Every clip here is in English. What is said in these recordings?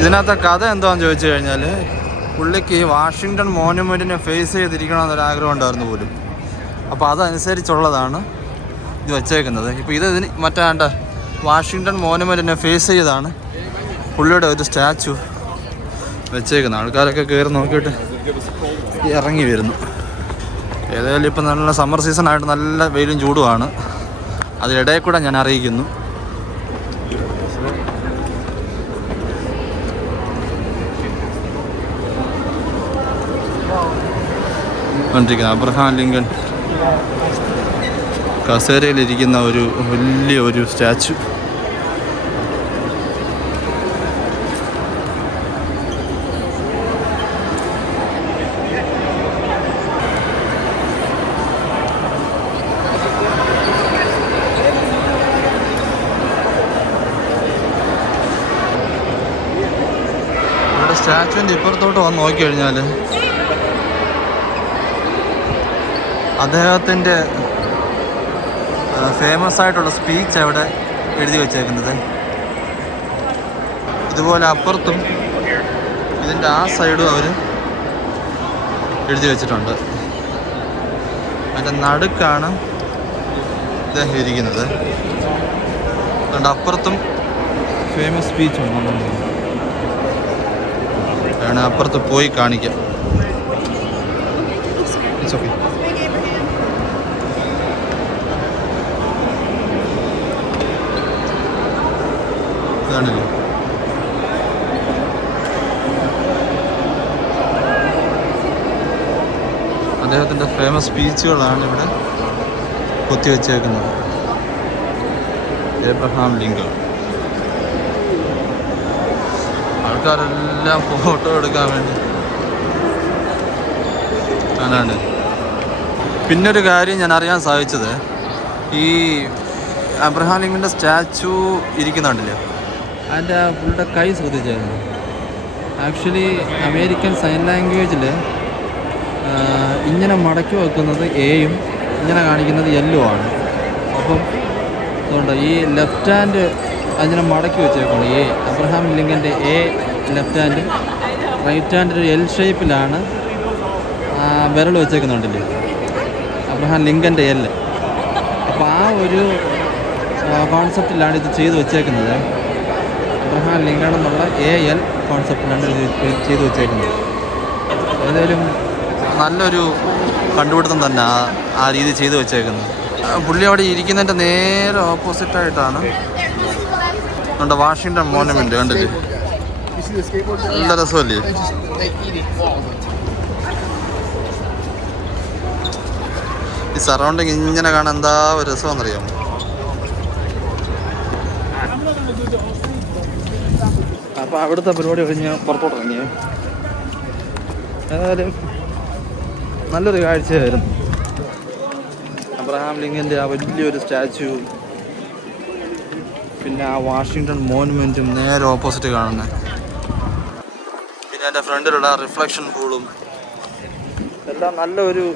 ഇതിനകത്തെ കഥ എന്താണെന്ന് ചോദിച്ചു കഴിഞ്ഞാൽ, പുള്ളിക്ക് വാഷിങ്ടൺ മോണുമെൻറ്റിനെ ഫേസ് ചെയ്തിരിക്കണമെന്നൊരാഗ്രഹം ഉണ്ടായിരുന്നു പോലും. അപ്പോൾ അതനുസരിച്ചുള്ളതാണ് ഇത് വെച്ചേക്കുന്നത്. ഇപ്പോൾ ഇതിന് മറ്റാണ്ട വാഷിങ്ടൺ മോണുമെൻറ്റിനെ ഫേസ് ചെയ്താണ് പുള്ളിയുടെ ഒരു സ്റ്റാച്ചു വെച്ചേക്കുന്നത്. ആൾക്കാരൊക്കെ കയറി നോക്കിയിട്ട് ഇറങ്ങി വരുന്നു. ഏതായാലും ഇപ്പം നല്ല സമ്മർ സീസണായിട്ട് നല്ല വെയിലും ചൂടുമാണ്. അതിനിടയിൽ കൂടെ ഞാൻ അറിയിക്കുന്നു. അബ്രഹാം ലിങ്കൻ കസേരയിലിരിക്കുന്ന വലിയ ഒരു സ്റ്റാച്ചു. സ്റ്റാച്ചുവിൻ്റെ ഇപ്പുറത്തോട്ട് വന്ന് നോക്കിക്കഴിഞ്ഞാൽ അദ്ദേഹത്തിൻ്റെ ഫേമസ് ആയിട്ടുള്ള സ്പീച്ച് അവിടെ എഴുതി വച്ചേക്കുന്നത്. ഇതുപോലെ അപ്പുറത്തും ഇതിൻ്റെ ആ സൈഡും അവർ എഴുതി വച്ചിട്ടുണ്ട്. അതിൻ്റെ നടുക്കാണ് ഇദ്ദേഹം ഇരിക്കുന്നത്. അതുകൊണ്ട് അപ്പുറത്തും ഫേമസ് സ്പീച്ച് ഉണ്ട്. അപ്പുറത്ത് പോയി കാണിക്കാം. ഇതാണല്ലോ അദ്ദേഹത്തിൻ്റെ ഫേമസ് സ്പീച്ചുകളാണ് ഇവിടെ കൊത്തിവെച്ചേക്കുന്നത്. Abraham Lincoln. ആൾക്കാരെല്ലാം ഫോട്ടോ എടുക്കാൻ വേണ്ടി അതാണ്. പിന്നൊരു കാര്യം ഞാൻ അറിയാൻ സാധിച്ചത്, ഈ അബ്രഹാം ലിങ്കൻ്റെ സ്റ്റാച്ചു ഇരിക്കുന്നുണ്ടല്ലോ, അതിൻ്റെ പുള്ളിയുടെ കൈ ശ്രദ്ധിച്ചായിരുന്നു. ആക്ച്വലി അമേരിക്കൻ സൈൻ ലാംഗ്വേജിൽ ഇങ്ങനെ മടക്കി വെക്കുന്നത് എയും ഇങ്ങനെ കാണിക്കുന്നത് എല്ലോ ആണ്. അപ്പം അതുകൊണ്ട് ഈ ലെഫ്റ്റ് ഹാൻഡ് അതിനെ മടക്കി വെച്ചേക്കണം. അബ്രഹാം ലിങ്കൻ്റെ എ ലെഫ്റ്റ് ഹാൻഡും റൈറ്റ് ഹാൻഡ് ഒരു എൽ ഷേപ്പിലാണ് വിരൽ വെച്ചേക്കുന്നുണ്ടല്ലേ, അബ്രഹാം ലിങ്കൻ്റെ എൽ. അപ്പോൾ ആ ഒരു കോൺസെപ്റ്റിലാണ് ഇത് ചെയ്ത് വെച്ചേക്കുന്നത്. അബ്രഹാം ലിങ്കൺ എന്നുള്ള എൽ കോൺസെപ്റ്റിലാണ് ഇത് ചെയ്ത് വെച്ചേക്കുന്നത്. ഏതായാലും നല്ലൊരു കണ്ടുപിടുത്തം തന്നെ ആ രീതി ചെയ്ത് വെച്ചേക്കുന്നത്. പുള്ളി അവിടെ ഇരിക്കുന്നതിൻ്റെ നേരെ ഓപ്പോസിറ്റായിട്ടാണ് നമ്മുടെ വാഷിങ്ടൺ മോണുമെന്റ്. കണ്ടില്ലേ, നല്ല രസമല്ലേ? ഈ സറൗണ്ടിങ് ഇങ്ങനെ കാണാൻ എന്താ ഒരു രസമെന്നറിയാമോ? അപ്പോൾ അവിടുത്തെ പരിപാടി കഴിഞ്ഞ് പുറത്തോട്ട് ഇറങ്ങിയ ഏതായാലും നല്ലൊരു കാഴ്ചയായിരുന്നു. അബ്രഹാം ലിങ്കൻ്റെ ആ വലിയൊരു സ്റ്റാച്ചു, പിന്നെ ആ വാഷിങ്ടൺ മോണുമെൻറ്റും നേരെ ഓപ്പോസിറ്റ് കാണുന്നത്, പിന്നെ എൻ്റെ ഫ്രണ്ടിലുള്ള റിഫ്ലക്ഷൻ പൂളും എല്ലാം നല്ലൊരു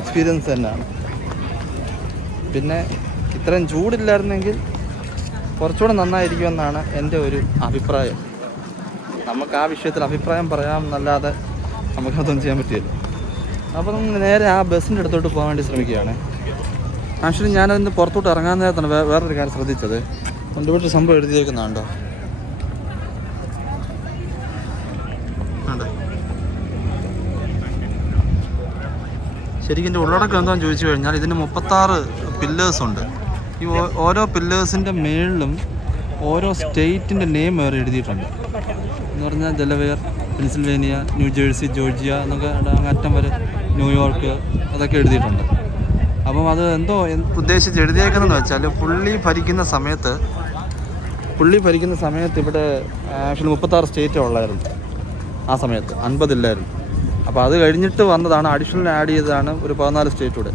എക്സ്പീരിയൻസ് തന്നെയാണ്. പിന്നെ ഇത്രയും ചൂടില്ലായിരുന്നെങ്കിൽ കുറച്ചുകൂടെ നന്നായിരിക്കുമെന്നാണ് എൻ്റെ ഒരു അഭിപ്രായം. നമുക്ക് ആ വിഷയത്തിൽ അഭിപ്രായം പറയാമെന്നല്ലാതെ നമുക്കതൊന്നും ചെയ്യാൻ പറ്റില്ല. അപ്പോൾ നമ്മൾ നേരെ ആ ബസ്സിൻ്റെ അടുത്തോട്ട് പോകാൻ വേണ്ടി ശ്രമിക്കുകയാണ്. ആക്ച്വലി ഞാനതിൻ്റെ പുറത്തോട്ട് ഇറങ്ങാൻ നേരത്താണ് വേറൊരു കാര്യം ശ്രദ്ധിച്ചത്. കൊണ്ടുപോയിട്ട് സംഭവം എഴുതിയേക്കുന്നുണ്ടോ? ശരിക്കും എൻ്റെ ഉള്ളടക്കം എന്താണെന്ന് ചോദിച്ചു കഴിഞ്ഞാൽ, ഇതിന് 36 പില്ലേഴ്സ് ഉണ്ട്. ഈ ഓരോ പില്ലേഴ്സിൻ്റെ മേളിലും ഓരോ സ്റ്റേറ്റിൻ്റെ നെയിം വേറെ എഴുതിയിട്ടുണ്ട്. എന്ന് പറഞ്ഞാൽ ഡെലവെയർ, പെൻസിൽവേനിയ, ന്യൂജേഴ്സി, ജോർജിയ എന്നൊക്കെ അറ്റം വരെ ന്യൂയോർക്ക് അതൊക്കെ എഴുതിയിട്ടുണ്ട്. അപ്പം അത് എന്തോ ഉദ്ദേശിച്ച് എഴുതിയേക്കുന്നതെന്ന് വെച്ചാൽ, പുള്ളി ഭരിക്കുന്ന സമയത്ത് ഇവിടെ ആക്ച്വലി 36 സ്റ്റേറ്റ് ഉള്ളായിരുന്നു. ആ സമയത്ത് 50 ഇല്ലായിരുന്നു. അപ്പോൾ അത് കഴിഞ്ഞിട്ട് വന്നതാണ്, അഡീഷണൽ ആഡ് ചെയ്തതാണ് ഒരു 14 സ്റ്റേറ്റ് കൂടെ.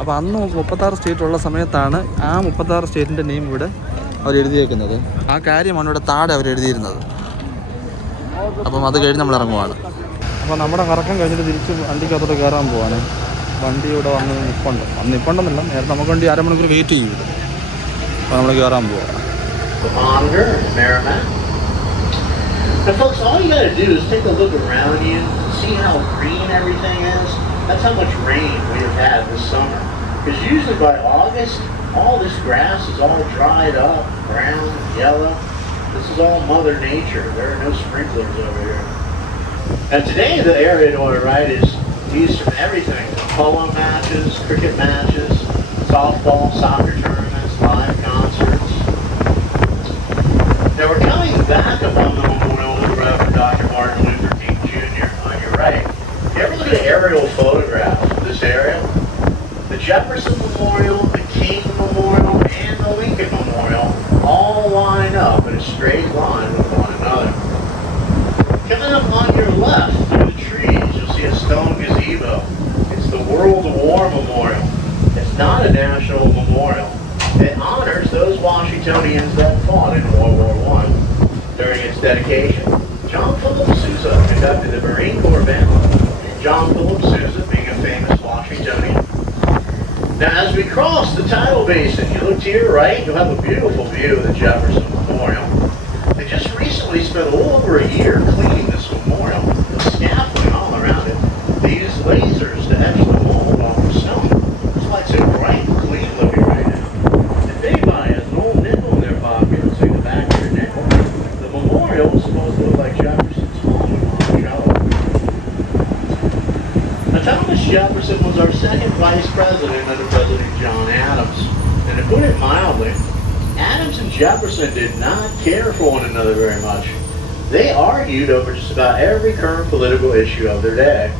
അപ്പോൾ അന്ന് 36 സ്റ്റേറ്റ് ഉള്ള സമയത്താണ് ആ 36 സ്റ്റേറ്റിൻ്റെ നെയിം ഇവിടെ അവർ എഴുതിയേക്കുന്നത്. ആ കാര്യമാണ് ഇവിടെ താഴെ അവർ എഴുതിയിരുന്നത്. അപ്പം അത് കഴിഞ്ഞ് നമ്മൾ ഇറങ്ങുവാണ്. അപ്പോൾ നമ്മുടെ കറക്കം കഴിഞ്ഞിട്ട് തിരിച്ച് വണ്ടിക്കകത്തോട്ട് കയറാൻ പോവാണ്. വണ്ടി ഇവിടെ വന്ന് നിൽപ്പുണ്ടെന്നില്ല, നേരത്തെ നമുക്ക് വേണ്ടി അരമണിക്കൂർ വെയിറ്റ് ചെയ്യും. അപ്പോൾ നമ്മൾ കയറാൻ പോവാം. got to do is take a look around you, see how green everything is. That's how much rain we have had this summer. Because usually by August, all this grass is all dried up, brown, yellow. This is all Mother Nature. There are no sprinklers over here. And today the area to our right is used for everything. Polo matches, cricket matches, softball, soccer tournaments, live concerts. Now we're coming back upon the memorial of the Reverend Dr. Martin Luther King Jr. on your right. You ever look at an aerial photograph of this area? The Jefferson Memorial, the King Memorial, and the Lincoln Memorial all line up in a straight line with one another. Coming up on your left through the trees, you'll see a stone gazebo. It's the World War Memorial. It's not a national memorial. It honors those Washingtonians that fought in World War I during its dedication. John Philip Sousa conducted the Marine Corps band. John Philip Sousa being a famous Washingtonian. Now as we cross the tidal basin, you look to your right, you'll have a beautiful view of the Jefferson Memorial. They just recently spent a little over a year cleaning this memorial, the scaffolding all around it. They used lasers to etch the mold off the stone. That's why it's so bright and clean looking right now. If anybody has an old nickel in their pocket, it's in the back of your nickel, the memorial is supposed to look like Jefferson's home in Monticello. Now, Thomas Jefferson was our second vice president under President John Adams. And to put it mildly, Adams and Jefferson did not care for one another very much. They argued over just about every current political issue of their day.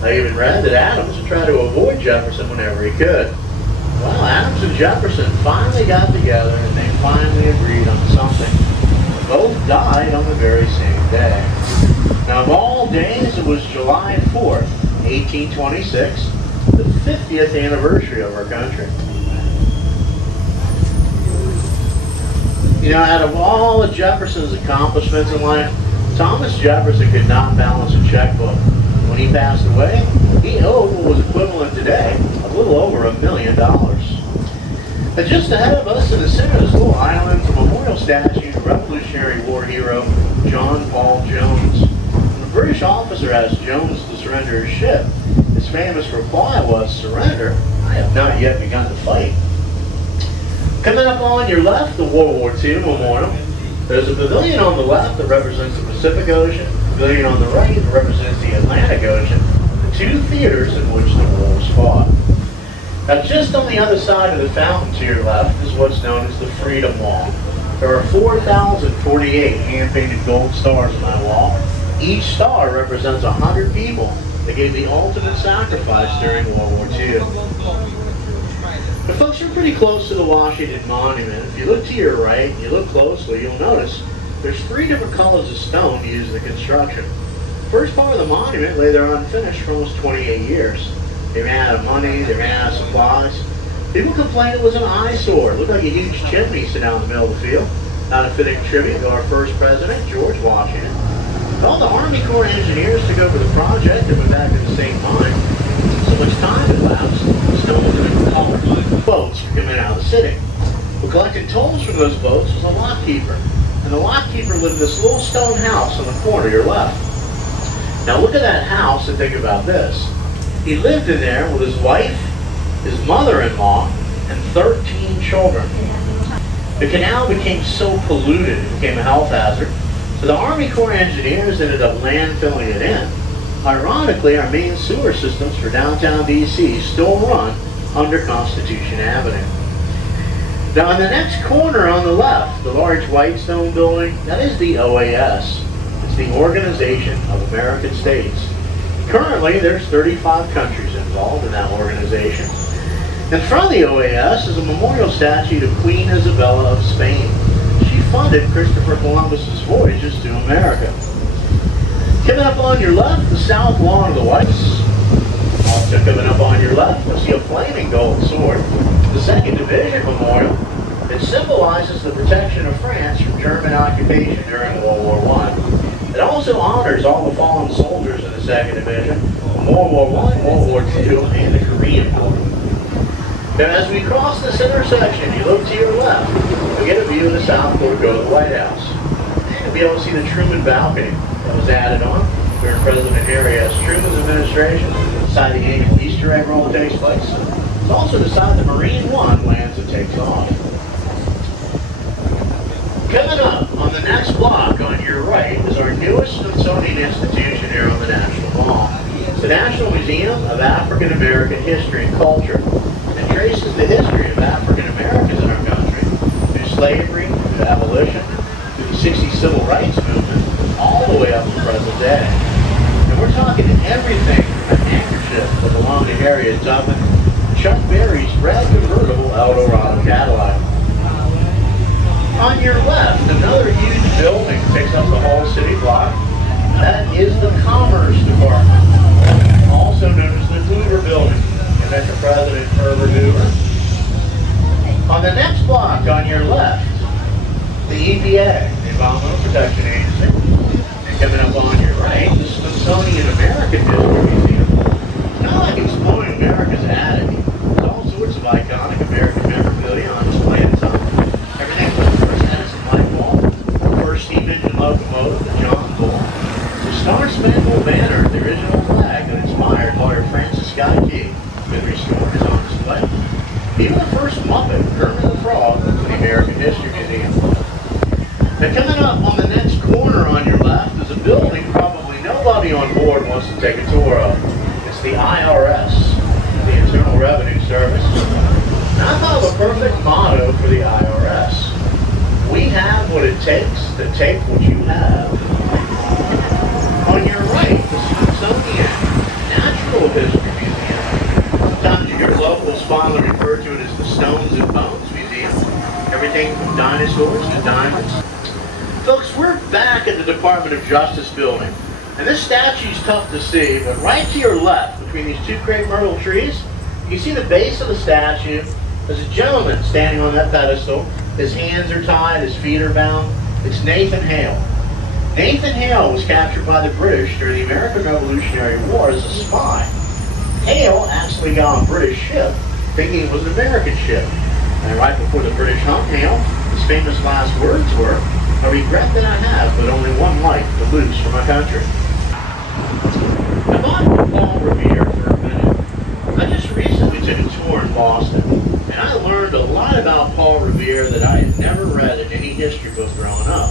I even read that Adams would try to avoid Jefferson whenever he could. Well, Adams and Jefferson finally got together and they finally agreed on something. Both died on the very same day. Now, of all days, it was July 4th, 1826, the 50th anniversary of our country. You know, out of all of Jefferson's accomplishments in life, Thomas Jefferson could not balance a checkbook. When he passed away, he owed what was equivalent today, a little over $1 million. But just ahead of us in the center of this little island, a memorial statue to Revolutionary War hero John Paul Jones. When a British officer asked Jones to surrender his ship, his famous reply was, "Surrender? I have not yet begun to fight." Coming up on your left, the World War II Memorial. There's a pavilion on the left that represents the Pacific Ocean, a pavilion on the right that represents the Atlantic Ocean, the two theaters in which the war was fought. Now just on the other side of the fountain to your left is what's known as the Freedom Wall. There are 4,048 hand-painted gold stars on that wall. Each star represents 100 people that gave the ultimate sacrifice during World War II. But folks, we're pretty close to the Washington Monument. If you look to your right and you look closely, you'll notice there's 3 different colors of stone used in the construction. The first part of the monument lay there unfinished for almost 28 years. They ran out of money, they ran out of supplies. People complained it was an eyesore. It looked like a huge chimney sitting out in the middle of the field. Not a fitting tribute to our first president, George Washington. Well, the Army Corps of Engineers took over the project and went back to the same mine. So much time had elapsed, the stone was in color. Boats were coming out of the city. What collected tolls from those boats was a lockkeeper. And the lockkeeper lived in this little stone house on the corner to your left. Now look at that house and think about this. He lived in there with his wife, his mother-in-law, and 13 children. The canal became so polluted it became a health hazard. So the Army Corps of Engineers ended up landfilling it in. Ironically, our main sewer systems for downtown D.C. still run under Constitution Avenue. Now in the next corner on the left, the large white stone building, that is the OAS. It's the Organization of American States. Currently, there's 35 countries involved in that organization. In front of the OAS is a memorial statue to Queen Isabella of Spain. She funded Christopher Columbus's voyages to America. Coming up on your left, the south lawn of the White House. Also coming up on your left, you'll see a flaming gold sword. The 2nd Division Memorial. It symbolizes the protection of France from German occupation during World War I. It also honors all the fallen soldiers in the 2nd Division from World War I, World War II, and the Korean War. Now as we cross this intersection, you look to your left, you'll get a view of the south portico of the White House. And you'll be able to see the Truman balcony. that was added on during President Harry S. Truman's administration. Beside the annual Easter egg roll that takes place. It's also beside the Marine One lands and takes off. Coming up on the next block on your right is our newest Smithsonian institution here on the National Mall. It's the National Museum of African American History and Culture. It traces the history of African Americans in our country through slavery, through abolition, through the 60s Civil Rights Movement, all the way up to present day. And we're talking everything from a handkerchief that belonged to Harriet Tubman, Chuck Berry's red convertible Eldorado Cadillac. On your left, another huge building takes up the whole city block. That is the Commerce Department, also known as the Hoover Building, and that's the President Herbert Hoover. On the next block on your left, the EPA, the Environmental Protection Agency. And coming up on your right, the Smithsonian American History Museum. It's kind of like exploring America's attic. There's all sorts of iconic American memorabilia on display inside. Everything from the first Edison light bulb, the first steam engine locomotive, the John Bull, the Star Spangled Banner, the original flag that inspired Lawyer Francis Scott Key, been restored, is on display. Even the first Muppet, Kermit the Frog, to the American History Museum. Now coming up on the next corner on your left is a building probably nobody on board wants to take a tour of. It's the IRS, the Internal Revenue Service. And I thought of a perfect motto for the IRS. We have what it takes to take what you have. On your right, the Smithsonian Natural History Museum. Sometimes you hear locals fondly refer to it as the Stones and Bones Museum. Everything from dinosaurs to diamonds. Folks, we're back at the Department of Justice building. And this statue's tough to see, but right to your left, between these two crepe myrtle trees, you see the base of the statue. There's a gentleman standing on that pedestal. His hands are tied, his feet are bound. It's Nathan Hale. Nathan Hale was captured by the British during the American Revolutionary War as a spy. Hale actually got on a British ship, thinking it was an American ship. And right before the British hung Hale, his famous last words were, "I regret that I have but only one life to lose for my country." I thought of Paul Revere for a minute. I just recently took a tour in Boston, and I learned a lot about Paul Revere that I had never read in any history book growing up.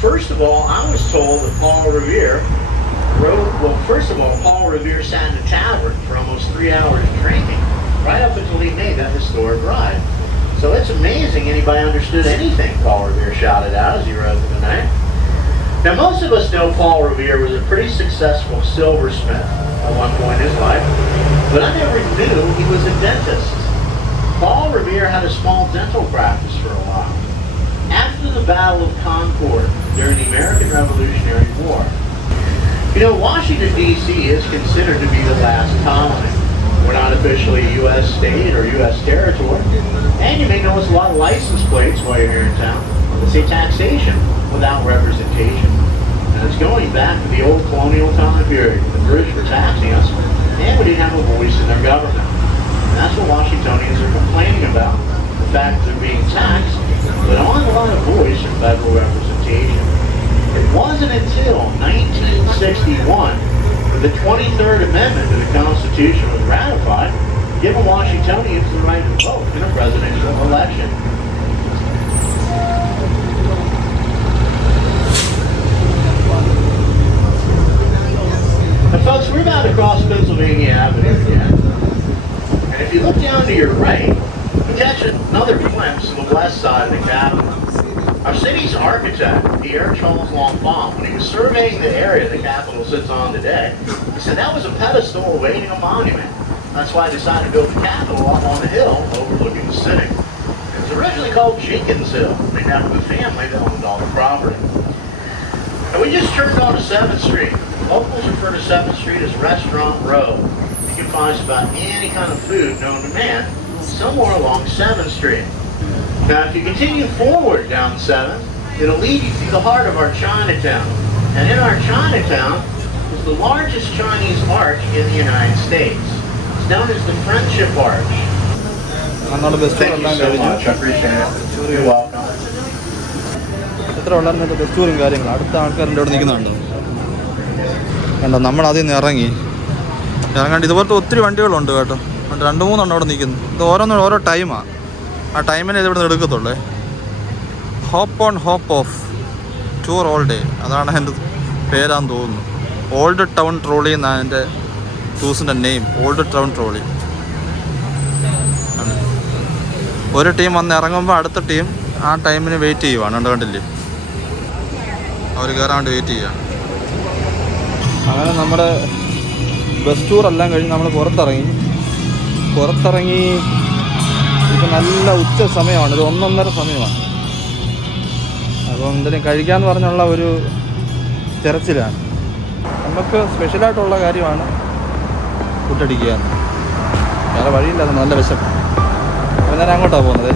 First of all, I was told that Paul Revere Paul Revere sat in a tavern for almost 3 hours drinking, right up until he made that historic ride. So it's amazing anybody understood anything Paul Revere shouted out as he rode through the night. Now most of us know Paul Revere was a pretty successful silversmith at one point in his life, but I never knew he was a dentist. Paul Revere had a small dental practice for a while. After the Battle of Concord during the American Revolutionary War, you know, Washington, D.C. is considered to be the last colony. We're not officially a U.S. state or U.S. territory. And you may notice a lot of license plates while you're here in town that say taxation without representation. And it's going back to the old colonial time period. The British were taxing us, and we didn't have a voice in their government. And that's what Washingtonians are complaining about, the fact that they're being taxed, but on a lot of voice or federal representation. It wasn't until 1961 that the 23rd Amendment to the Constitution was ratified, giving Washingtonians the right to vote in a presidential election. Now folks, we're about to cross Pennsylvania Avenue again. And if you look down to your right, you catch another glimpse of the west side of the Capitol. Our city's architect, Pierre Charles L'Enfant, when he was surveying the area the Capitol sits on today, he said that was a pedestal awaiting a monument. That's why I decided to build the Capitol up on the hill overlooking the city. It was originally called Jenkins Hill, named after the family that owned all the property. And we just turned onto 7th Street. Locals refer to 7th Street as Restaurant Row. You can find just about any kind of food known to man somewhere along 7th Street. Now, if you continue forward down 7th, it'll lead you through the heart of our Chinatown. And in our Chinatown is the largest Chinese arch in the United States. It's known as the Friendship Arch. Thank you so much. I appreciate it. You're welcome. എത്ര വളരെ ബെസ്റ്റൂറും കാര്യങ്ങളും അടുത്ത ആൾക്കാരുടെ അവിടെ നിൽക്കുന്നുണ്ടോ? കണ്ടോ, നമ്മളതിൽ നിന്ന് ഇറങ്ങാണ്ട് ഇതുപോലത്തെ ഒത്തിരി വണ്ടികളുണ്ട് കേട്ടോ. 2-3 എണ്ണം അവിടെ നിൽക്കുന്നു. ഇത് ഓരോ ടൈമാണ്. ആ ടൈമിനെ ഇത് ഇവിടെ നിന്ന് എടുക്കത്തുള്ളേ. Hop on hop off tour all day, അതാണ് എൻ്റെ പേരാന്ന് തോന്നുന്നു. ഓൾഡ് ടൗൺ ട്രോളി എന്നാണ് എൻ്റെ ടൂസിൻ്റെ നെയിം. Old town trolley. ഒരു ടീം വന്ന് ഇറങ്ങുമ്പോൾ അടുത്ത ടീം ആ ടൈമിന് വെയിറ്റ് ചെയ്യുവാണ്. കണ്ടില്ലേ, അവർ കയറാൻ വേണ്ടി വെയിറ്റ് ചെയ്യുക. അങ്ങനെ നമ്മുടെ ബസ് ടൂറെല്ലാം കഴിഞ്ഞ് നമ്മൾ പുറത്തിറങ്ങി. ഇപ്പം നല്ല ഉച്ച സമയമാണ്. ഇത് 1:30 സമയമാണ്. അപ്പം എന്തെങ്കിലും കഴിക്കാമെന്ന് പറഞ്ഞുള്ള ഒരു തിരച്ചിലാണ്. നമുക്ക് സ്പെഷ്യലായിട്ടുള്ള കാര്യമാണ് ഫുഡ് അടിക്കുക. വേറെ വഴിയില്ല, അത് നല്ല വിശപ്പ്. അപ്പം ഞാൻ അങ്ങോട്ടാണ് പോകുന്നത്.